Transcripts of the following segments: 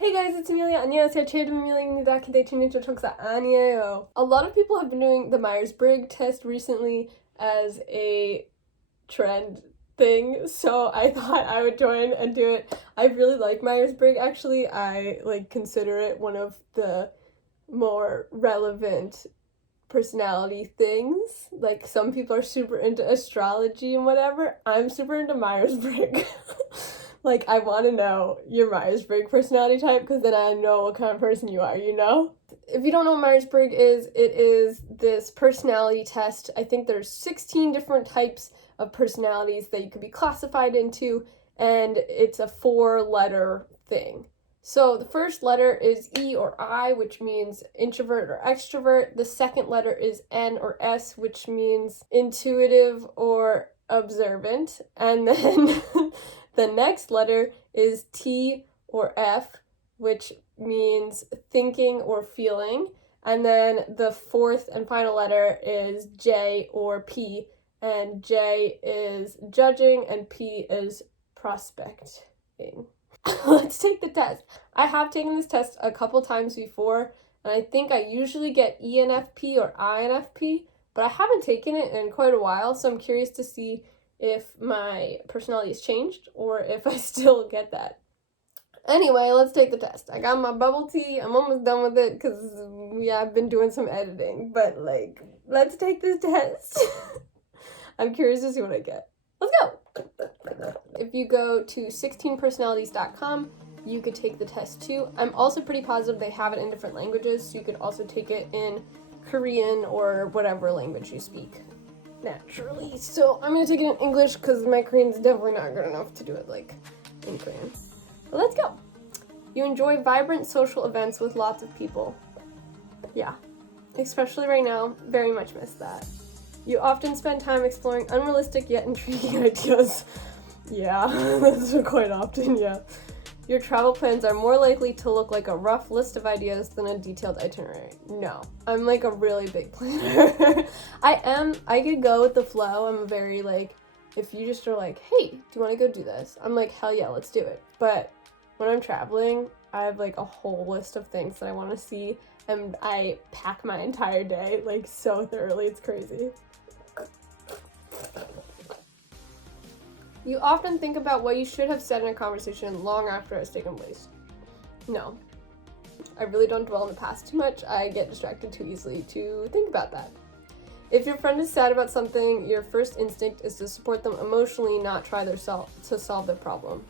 Hey guys, it's Amelia. 안녕하세요. 제 이름은 아멜리아입니다. 기대해 주는 저 청사 아니에요. A lot of people have been doing the Myers-Briggs test recently as a trend thing, so I thought I would join and do it. I really like Myers-Briggs, actually. I consider it one of the more relevant personality things. Like, some people are super into astrology and whatever. I'm super into Myers-Briggs. Like, I want to know your Myers-Briggs personality type, because then I know what kind of person you are, you know? If you don't know what Myers-Briggs is, it is this personality test. I think there's 16 different types of personalities that you could be classified into, and it's a 4-letter thing. So the first letter is E or I, which means introvert or extrovert. The second letter is N or S, which means intuitive or observant. And then the next letter is T or F, which means thinking or feeling. And then the fourth and final letter is J or P, and J is judging and P is prospecting. Let's take the test. I have taken this test a couple times before, and I think I usually get ENFP or INFP, but I haven't taken it in quite a while, so I'm curious to see if my personality has changed or if I still get that. Anyway, let's take the test. I got my bubble tea. I'm almost done with it because I've been doing some editing, but let's take this test. I'm curious to see what I get. Let's go! If you go to 16personalities.com, you could take the test too. I'm also pretty positive they have it in different languages, so you could also take it in Korean or whatever language you speak naturally. So I'm gonna take it in English because my Korean is definitely not good enough to do it in Korean. But let's go. You enjoy vibrant social events with lots of people. Yeah, especially right now, very much miss that. You often spend time exploring unrealistic yet intriguing ideas. Yeah, that's quite often, yeah. Your travel plans are more likely to look like a rough list of ideas than a detailed itinerary. No, I'm a really big planner. I could go with the flow. I'm very if you just are hey, do you want to go do this? I'm hell yeah, let's do it. But when I'm traveling, I have a whole list of things that I want to see, and I pack my entire day so thoroughly, it's crazy. You often think about what you should have said in a conversation long after it's taken place. No. I really don't dwell on the past too much. I get distracted too easily to think about that. If your friend is sad about something, your first instinct is to support them emotionally, not try to solve their problem.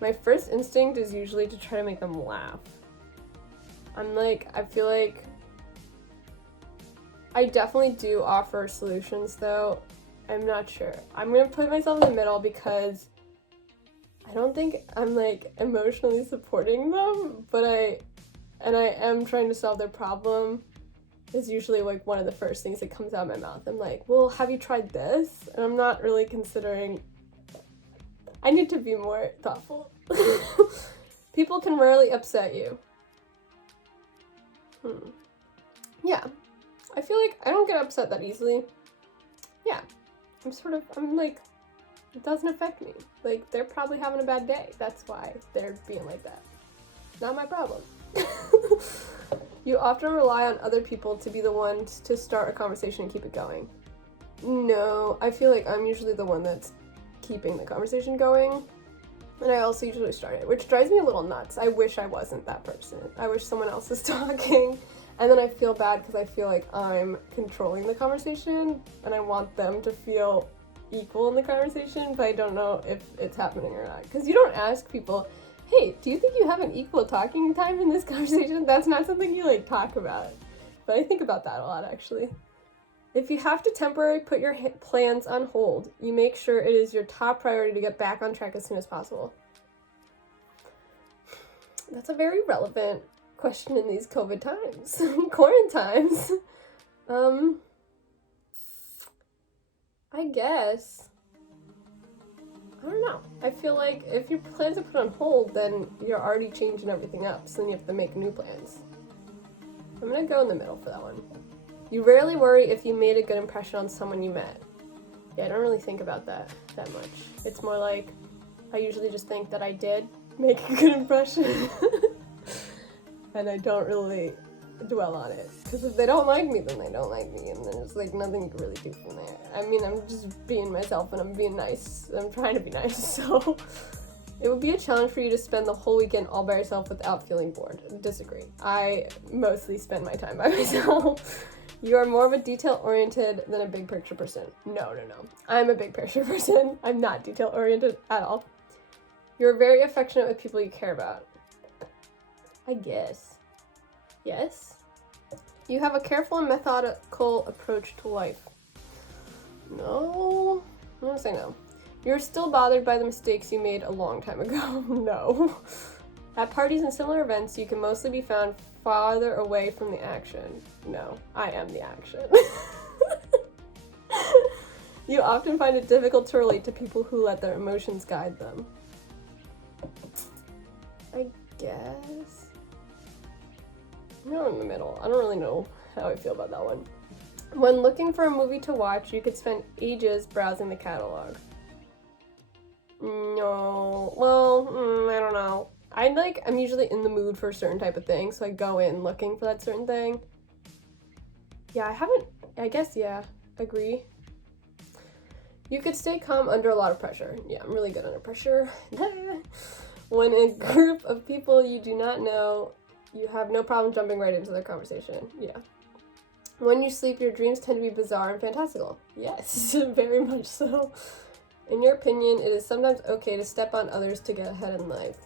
My first instinct is usually to try to make them laugh. I feel I definitely do offer solutions though. I'm not sure. I'm gonna put myself in the middle because I don't think I'm emotionally supporting them, but I am trying to solve their problem is usually one of the first things that comes out of my mouth. I'm well, have you tried this? And I'm not really considering. I need to be more thoughtful. People can rarely upset you. Yeah. I feel I don't get upset that easily. Yeah. It doesn't affect me. They're probably having a bad day. That's why they're being like that. Not my problem. You often rely on other people to be the ones to start a conversation and keep it going. No, I feel I'm usually the one that's keeping the conversation going. And I also usually start it, which drives me a little nuts. I wish I wasn't that person. I wish someone else was talking. And then I feel bad because I feel I'm controlling the conversation and I want them to feel equal in the conversation, but I don't know if it's happening or not. Because you don't ask people, hey, do you think you have an equal talking time in this conversation? That's not something you talk about. But I think about that a lot, actually. If you have to temporarily put your plans on hold, you make sure it is your top priority to get back on track as soon as possible. That's a very relevant question in these COVID times, quarantine times. I guess. I don't know. I feel if your plans are put on hold, then you're already changing everything up, so then you have to make new plans. I'm gonna go in the middle for that one. You rarely worry if you made a good impression on someone you met. Yeah, I don't really think about that much. It's more I usually just think that I did make a good impression. And I don't really dwell on it. Because if they don't like me, then they don't like me. And there's like nothing you can really do from there. I mean, I'm just being myself and I'm being nice. I'm trying to be nice, so... It would be a challenge for you to spend the whole weekend all by yourself without feeling bored. Disagree. I mostly spend my time by myself. You are more of a detail-oriented than a big picture person. No. I'm a big picture person. I'm not detail-oriented at all. You're very affectionate with people you care about. I guess. Yes? You have a careful and methodical approach to life. No. I'm gonna say no. You're still bothered by the mistakes you made a long time ago. No. At parties and similar events, you can mostly be found farther away from the action. No, I am the action. You often find it difficult to relate to people who let their emotions guide them. I guess. I'm in the middle. I don't really know how I feel about that one. When looking for a movie to watch, you could spend ages browsing the catalog. No. Well, I don't know. I'm usually in the mood for a certain type of thing, so I go in looking for that certain thing. Yeah, agree. You could stay calm under a lot of pressure. Yeah, I'm really good under pressure. When a group of people you do not know, you have no problem jumping right into their conversation. Yeah. When you sleep, your dreams tend to be bizarre and fantastical. Yes, very much so. In your opinion, it is sometimes okay to step on others to get ahead in life.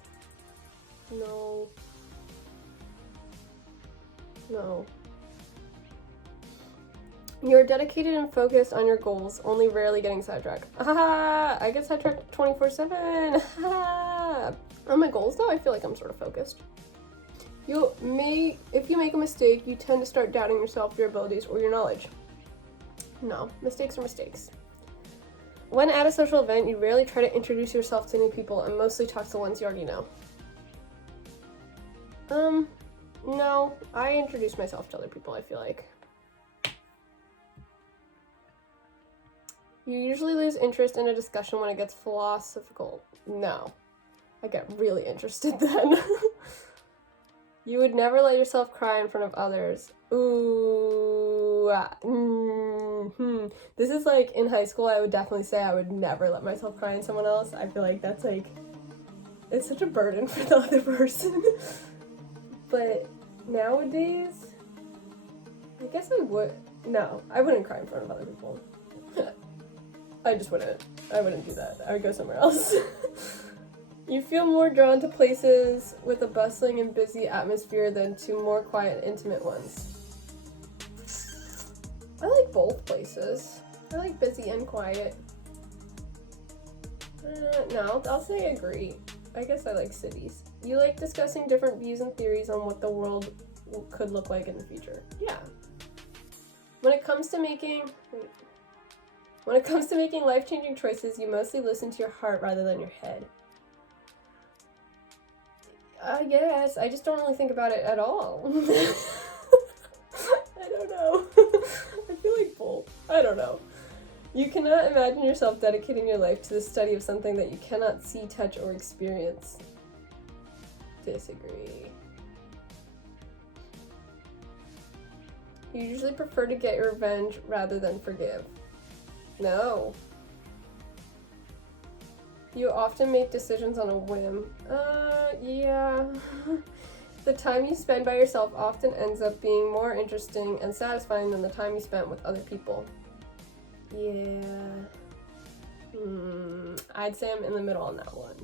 No. You're dedicated and focused on your goals, only rarely getting sidetracked. I get sidetracked 24/7. On my goals though, I feel like I'm sort of focused. If you make a mistake, you tend to start doubting yourself, your abilities, or your knowledge. No, mistakes are mistakes. When at a social event, you rarely try to introduce yourself to new people and mostly talk to the ones you already know. No, I introduce myself to other people, I feel like. You usually lose interest in a discussion when it gets philosophical. No, I get really interested then. You would never let yourself cry in front of others. Ooh. This is like in high school, I would definitely say I would never let myself cry in someone else. I feel like that's like, it's such a burden for the other person. But nowadays, I guess I would. No, I wouldn't cry in front of other people. I just wouldn't. I wouldn't do that. I would go somewhere else. You feel more drawn to places with a bustling and busy atmosphere than to more quiet, intimate ones. I like both places. I like busy and quiet. No, I'll say agree. I guess I like cities. You like discussing different views and theories on what the world could look like in the future. Yeah. When it comes to making life-changing choices, you mostly listen to your heart rather than your head. I guess. I just don't really think about it at all. I don't know. I feel like both. I don't know. You cannot imagine yourself dedicating your life to the study of something that you cannot see, touch, or experience. Disagree. You usually prefer to get your revenge rather than forgive. No. You often make decisions on a whim. Yeah. The time you spend by yourself often ends up being more interesting and satisfying than the time you spent with other people. Yeah. I'd say I'm in the middle on that one.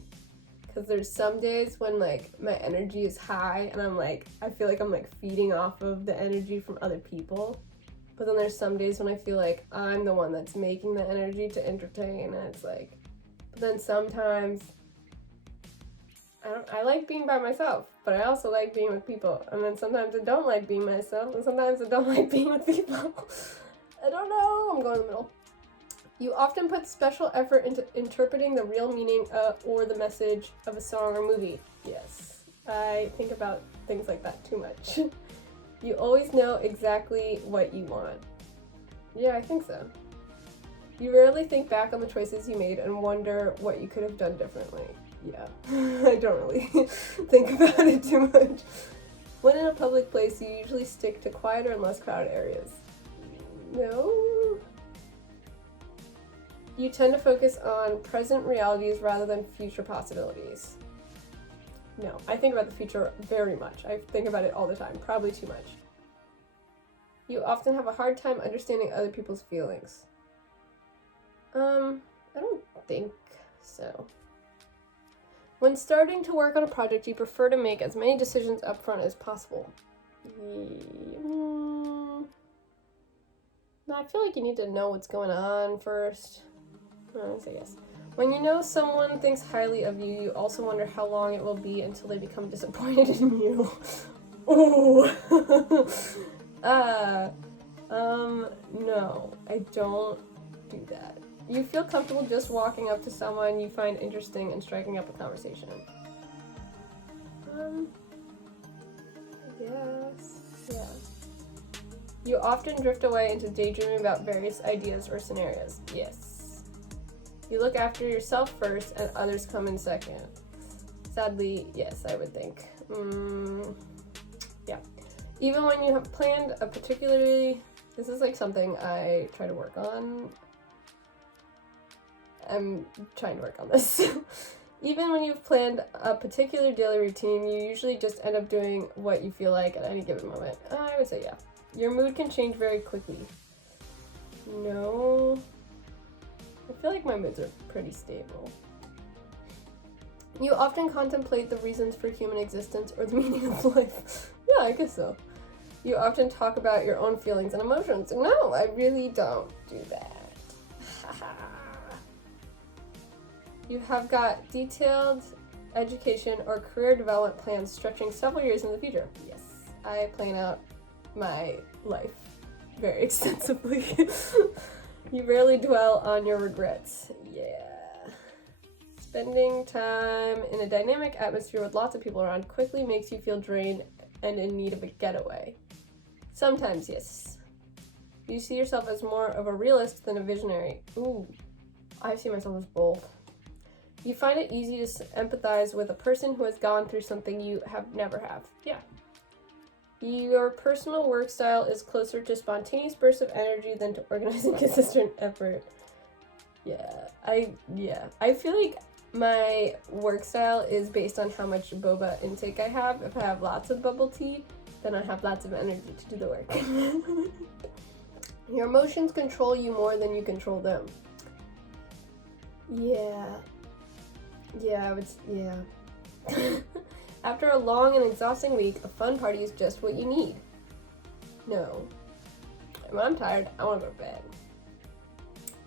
Because there's some days when, like, my energy is high and I'm like, I feel like I'm, like, feeding off of the energy from other people. But then there's some days when I feel like I'm the one that's making the energy to entertain, and it's like, but then sometimes I like being by myself, but I also like being with people. And then sometimes I don't like being myself, and sometimes I don't like being with people. I don't know, I'm going in the middle. You often put special effort into interpreting the real meaning or the message of a song or movie. Yes, I think about things like that too much. You always know exactly what you want. Yeah, I think so. You rarely think back on the choices you made and wonder what you could have done differently. Yeah, I don't really think about it too much. When in a public place, you usually stick to quieter and less crowded areas. No. You tend to focus on present realities rather than future possibilities. No, I think about the future very much. I think about it all the time, probably too much. You often have a hard time understanding other people's feelings. I don't think so. When starting to work on a project, you prefer to make as many decisions up front as possible. No, I feel like you need to know what's going on first. I'm gonna say yes. When you know someone thinks highly of you, you also wonder how long it will be until they become disappointed in you. Ooh. No, I don't do that. You feel comfortable just walking up to someone you find interesting and striking up a conversation. I guess, yeah. You often drift away into daydreaming about various ideas or scenarios. Yes. You look after yourself first and others come in second. Sadly, yes, I would think. Yeah. Even when you have planned a particularly... This is like something I try to work on. I'm trying to work on this. Even when you've planned a particular daily routine, you usually just end up doing what you feel like at any given moment. I would say yeah. Your mood can change very quickly. No. I feel like my moods are pretty stable. You often contemplate the reasons for human existence or the meaning of life. Yeah, I guess so. You often talk about your own feelings and emotions. No, I really don't do that. You have got detailed education or career development plans stretching several years in the future. Yes, I plan out my life very extensively. You rarely dwell on your regrets. Yeah. Spending time in a dynamic atmosphere with lots of people around quickly makes you feel drained and in need of a getaway. Sometimes, yes. You see yourself as more of a realist than a visionary. Ooh, I see myself as both. You find it easy to empathize with a person who has gone through something you never have. Yeah. Your personal work style is closer to spontaneous bursts of energy than to organizing consistent effort. Yeah. I feel like my work style is based on how much boba intake I have. If I have lots of bubble tea, then I have lots of energy to do the work. Your emotions control you more than you control them. Yeah. Yeah. After a long and exhausting week, a fun party is just what you need. No. When I'm tired, I want to go to bed.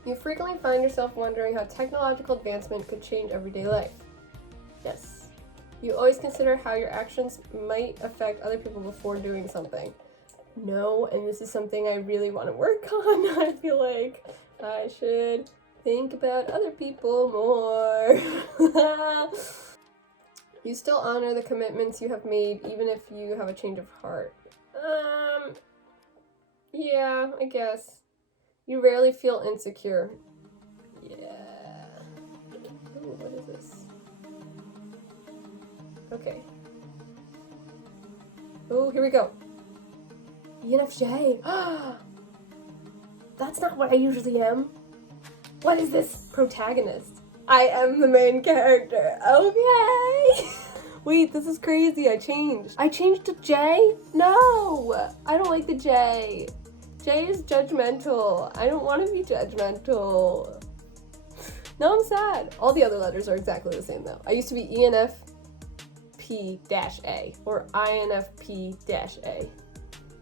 You frequently find yourself wondering how technological advancement could change everyday life. Yes. You always consider how your actions might affect other people before doing something. No, and this is something I really want to work on. I feel like I should think about other people more. You still honor the commitments you have made even if you have a change of heart. Yeah, I guess. You rarely feel insecure. Yeah. Ooh, what is this? Okay. Oh, here we go. ENFJ. That's not what I usually am. What is this? Protagonist. I am the main character. Okay. Wait, this is crazy. I changed to J? No, I don't like the J. J is judgmental. I don't want to be judgmental. No, I'm sad. All the other letters are exactly the same though. I used to be ENFP-A or INFP-A.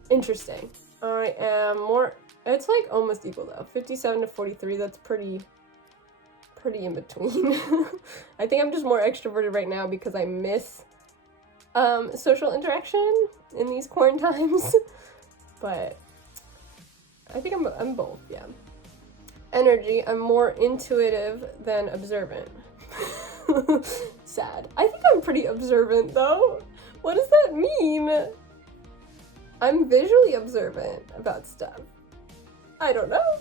Interesting. I am more, it's like almost equal though. 57 to 43, that's pretty in between. I think I'm just more extroverted right now because I miss social interaction in these quarantines. But I think I'm both, yeah. Energy, I'm more intuitive than observant. Sad. I think I'm pretty observant though. What does that mean? I'm visually observant about stuff. I don't know.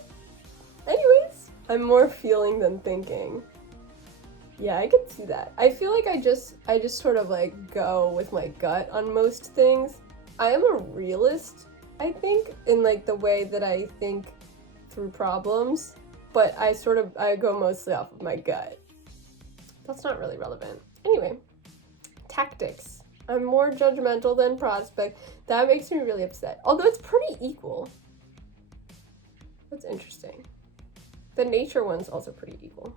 Anyways, I'm more feeling than thinking. Yeah, I can see that. I feel like I just sort of like go with my gut on most things. I am a realist, I think, in like the way that I think through problems, but I go mostly off of my gut. That's not really relevant. Anyway, tactics. I'm more judgmental than prospect. That makes me really upset. Although it's pretty equal. That's interesting. The nature one's also pretty equal.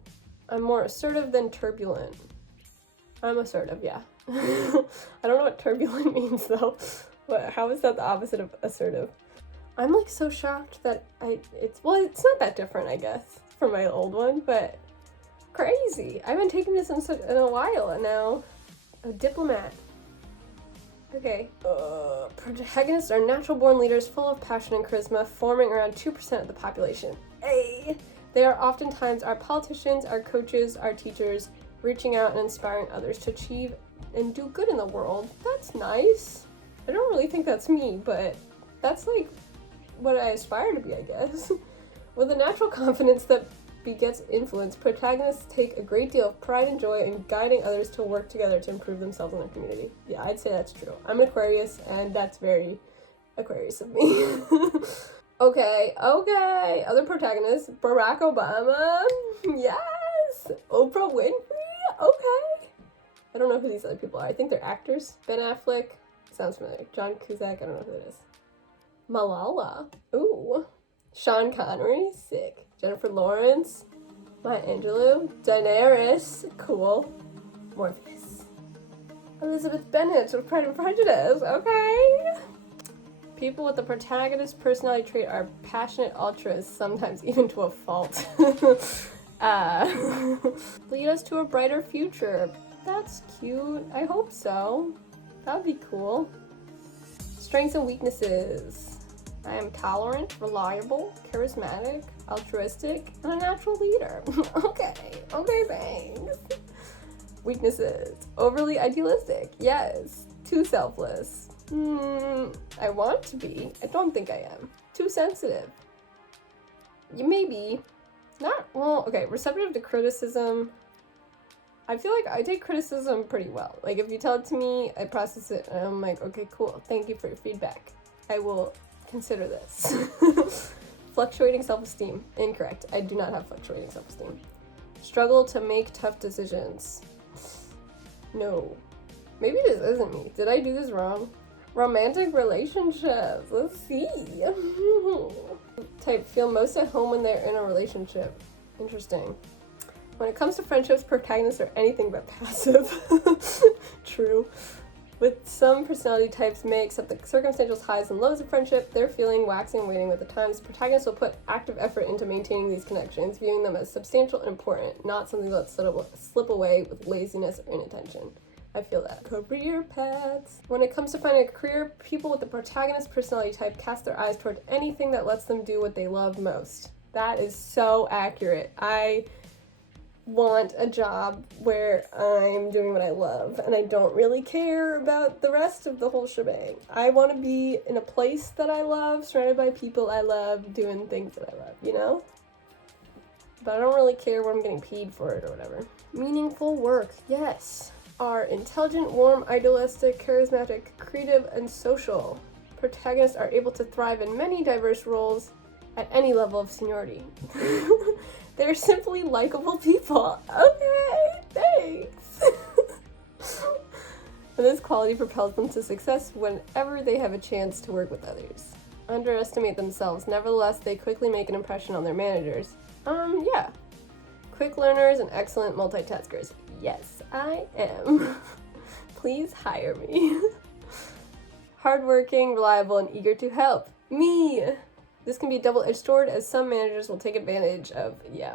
I'm more assertive than turbulent. I'm assertive, yeah. I don't know what turbulent means though. How is that the opposite of assertive? I'm like so shocked that it's not that different, I guess, from my old one, but crazy. I haven't taken this in a while and now. A diplomat. Okay. Protagonists are natural born leaders full of passion and charisma, forming around 2% of the population. Hey! They are oftentimes our politicians, our coaches, our teachers, reaching out and inspiring others to achieve and do good in the world. That's nice. I don't really think that's me, but that's like what I aspire to be, I guess. With a natural confidence that begets influence, protagonists take a great deal of pride and joy in guiding others to work together to improve themselves and their community. Yeah, I'd say that's true. I'm an Aquarius, and that's very Aquarius of me. Okay. Other protagonists, Barack Obama. Yes! Oprah Winfrey. Okay. I don't know who these other people are. I think they're actors. Ben Affleck. Sounds familiar. John Cusack. I don't know who that is. Malala. Ooh. Sean Connery. Sick. Jennifer Lawrence. Maya Angelou. Daenerys. Cool. Morpheus. Elizabeth Bennet of Pride and Prejudice. Okay. People with the protagonist personality trait are passionate altruists, sometimes even to a fault. Lead us to a brighter future. That's cute. I hope so. That would be cool. Strengths and weaknesses. I am tolerant, reliable, charismatic, altruistic, and a natural leader. Okay, thanks. Weaknesses. Overly idealistic. Yes. Too selfless. I want to be. I don't think I am. Too sensitive. You may be. Not, well, okay, receptive to criticism. I feel like I take criticism pretty well. Like, if you tell it to me, I process it, and I'm like, okay, cool. Thank you for your feedback. I will consider this. Fluctuating self-esteem. Incorrect. I do not have fluctuating self-esteem. Struggle to make tough decisions. No. Maybe this isn't me. Did I do this wrong? Romantic relationships. Let's see. Type feel most at home when they're in a relationship. Interesting. When it comes to friendships, protagonists are anything but passive. True. With some personality types may accept the circumstantial highs and lows of friendship, their feeling waxing and waning with the times. Protagonists will put active effort into maintaining these connections, viewing them as substantial and important, not something that slip away with laziness or inattention. I feel that. Career paths. When it comes to finding a career, people with the protagonist personality type cast their eyes toward anything that lets them do what they love most. That is so accurate. I want a job where I'm doing what I love and I don't really care about the rest of the whole shebang. I want to be in a place that I love, surrounded by people I love, doing things that I love, you know? But I don't really care what I'm getting paid for it or whatever. Meaningful work, yes. Are intelligent, warm, idealistic, charismatic, creative, and social. Protagonists are able to thrive in many diverse roles at any level of seniority. They're simply likable people. Okay, thanks. And this quality propels them to success whenever they have a chance to work with others. Underestimate themselves. Nevertheless, they quickly make an impression on their managers. Yeah. Quick learners and excellent multitaskers. Yes, I am. Please hire me. Hardworking, reliable, and eager to help. Me! This can be a double-edged sword, as some managers will take advantage of. Yeah.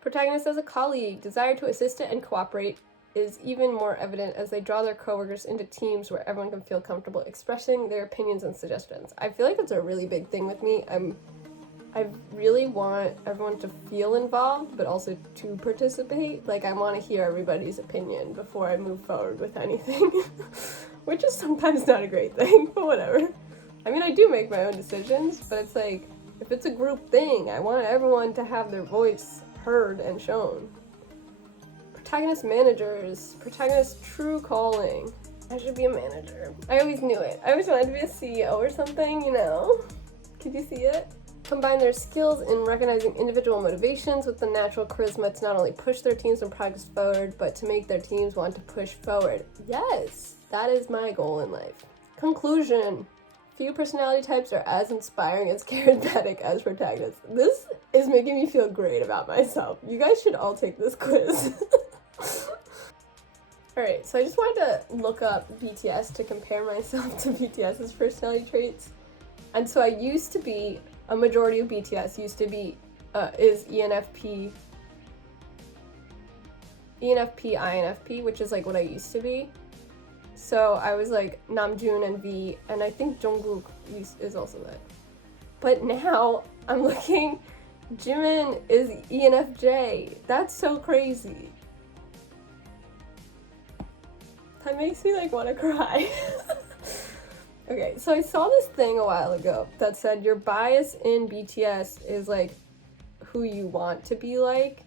Protagonist as a colleague. Desire to assist and cooperate is even more evident as they draw their coworkers into teams where everyone can feel comfortable expressing their opinions and suggestions. I feel like that's a really big thing with me. I really want everyone to feel involved, but also to participate. Like, I want to hear everybody's opinion before I move forward with anything. Which is sometimes not a great thing, but whatever. I mean, I do make my own decisions, but it's like, if it's a group thing, I want everyone to have their voice heard and shown. Protagonist managers. Protagonist true calling. I should be a manager. I always knew it. I always wanted to be a CEO or something, you know? Could you see it? Combine their skills in recognizing individual motivations with the natural charisma to not only push their teams and projects forward, but to make their teams want to push forward. Yes, that is my goal in life. Conclusion. Few personality types are as inspiring as charismatic as protagonists. This is making me feel great about myself. You guys should all take this quiz. Alright, so I just wanted to look up BTS to compare myself to BTS's personality traits. And so I used to be, a majority of BTS used to be, is ENFP, INFP, which is like what I used to be. So I was like Namjoon and V, and I think Jungkook is also that. But now I'm looking, Jimin is ENFJ. That's so crazy. That makes me like want to cry. Okay, so I saw this thing a while ago that said your bias in BTS is like who you want to be like,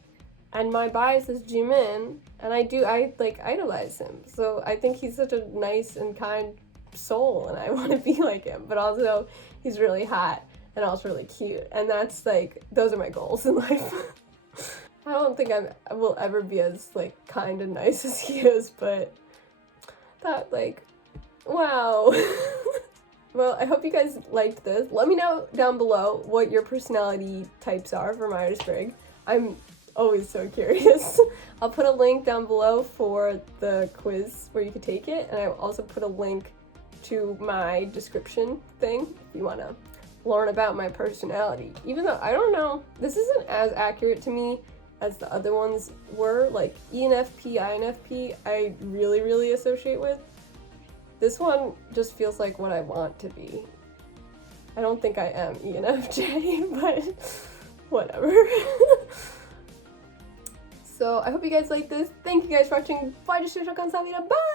and my bias is Jimin, and I like idolize him. So I think he's such a nice and kind soul, and I want to be like him. But also, he's really hot and also really cute, and that's like those are my goals in life. I don't think I will ever be as like kind and nice as he is, but that like, wow. Well, I hope you guys liked this. Let me know down below what your personality types are for Myers-Briggs. I'm always so curious. I'll put a link down below for the quiz where you could take it, and I'll also put a link to my description thing if you want to learn about my personality. Even though, I don't know, this isn't as accurate to me as the other ones were, like ENFP, INFP, I really, really associate with. This one just feels like what I want to be. I don't think I am ENFJ, but whatever. So I hope you guys like this. Thank you guys for watching. Bye, 감사합니다. Bye!